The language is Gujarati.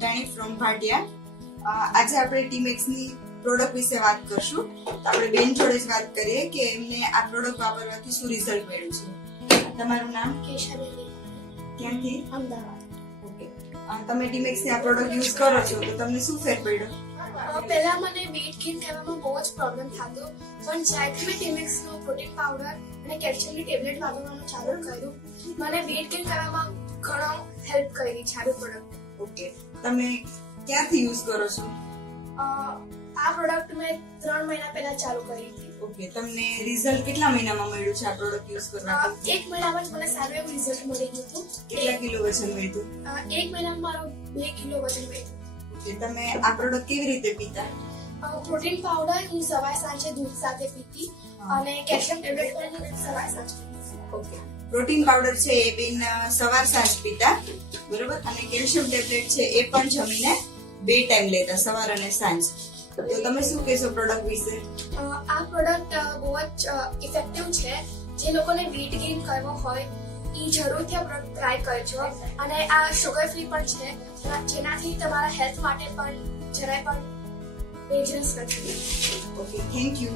ભૂટાણી ફ્રોમ ભાટિયા આજે આપણે ટીમેક્સની પ્રોડક્ટ વિશે વાત કરશું. તો આપણે બેન જોડે જ વાત કરીએ કે એમને આ પ્રોડક્ટ વાપરવાથી શું રિઝલ્ટ મળ્યું છે. તમારું નામ? કેશાબેન. ક્યાંથી? અમદાવાદ. ઓકે. તમે ટીમેક્સની આ પ્રોડક્ટ યુઝ કરો છો તો તમને શું ફેર પડ્યો? પહેલા મને વેટ ગેઇન કરવામાં બહુ જ પ્રોબ્લેમ થતો પણ જ્યારથી મેં ટીમેક્સનો પ્રોટીન પાવડર અને કેલ્શિયમની ટેબ્લેટ વાપરવાનું ચાલુ કર્યું મને વેટ ગેઇન કરવામાં ઘણો હેલ્પ કરી છે. આ પ્રોડક્ટ ઓકે. તમે ક્યાંથી યુઝ કરો છો? આ પ્રોડક્ટ મેં ત્રણ મહિના પહેલા ચાલુ કરી હતી. ઓકે તમને રિઝલ્ટ કેટલા મહિનામાં મળ્યું છે આ પ્રોડક્ટ યુઝ કરવા એક મહિનામાં જ મને સારું એવું રિઝલ્ટ મળી ગયું હતું. કેટલા કિલો વજન વધ્યું એક મહિનામાં મારો બે કિલો વજન વધ્યું ઓકે તમે આ પ્રોડક્ટ કેવી રીતે પીતા? પ્રોટીન પાવડર હું સવારે સાંજે દૂધ સાથે પીતી અને કેલ્શિયમ ટેબ્લેટ પણ સવારે સાંજે ઓકે. પ્રોટીન પાવડર છે એ બેન સવાર સાંજ પીતા બરોબર? અને કેલ્શિયમ ટેબ્લેટ છે એ પણ જમીને બે ટાઈમ લેતા સવાર અને સાંજ. તો તમે શું કહેશો પ્રોડક્ટ વિશે? આ પ્રોડક્ટ બહુ જ ઇફેક્ટિવ છે. જે લોકોને વેટ ગેઇન કરવો હોય એ જરૂરથી આ પ્રોડક્ટ ટ્રાય કરજો. અને આ શુગર ફ્રી પણ છે. જેનાથી તમારા હેલ્થ માટે પણ જરાય પણ ડેન્જરસ નથી. Okay thank you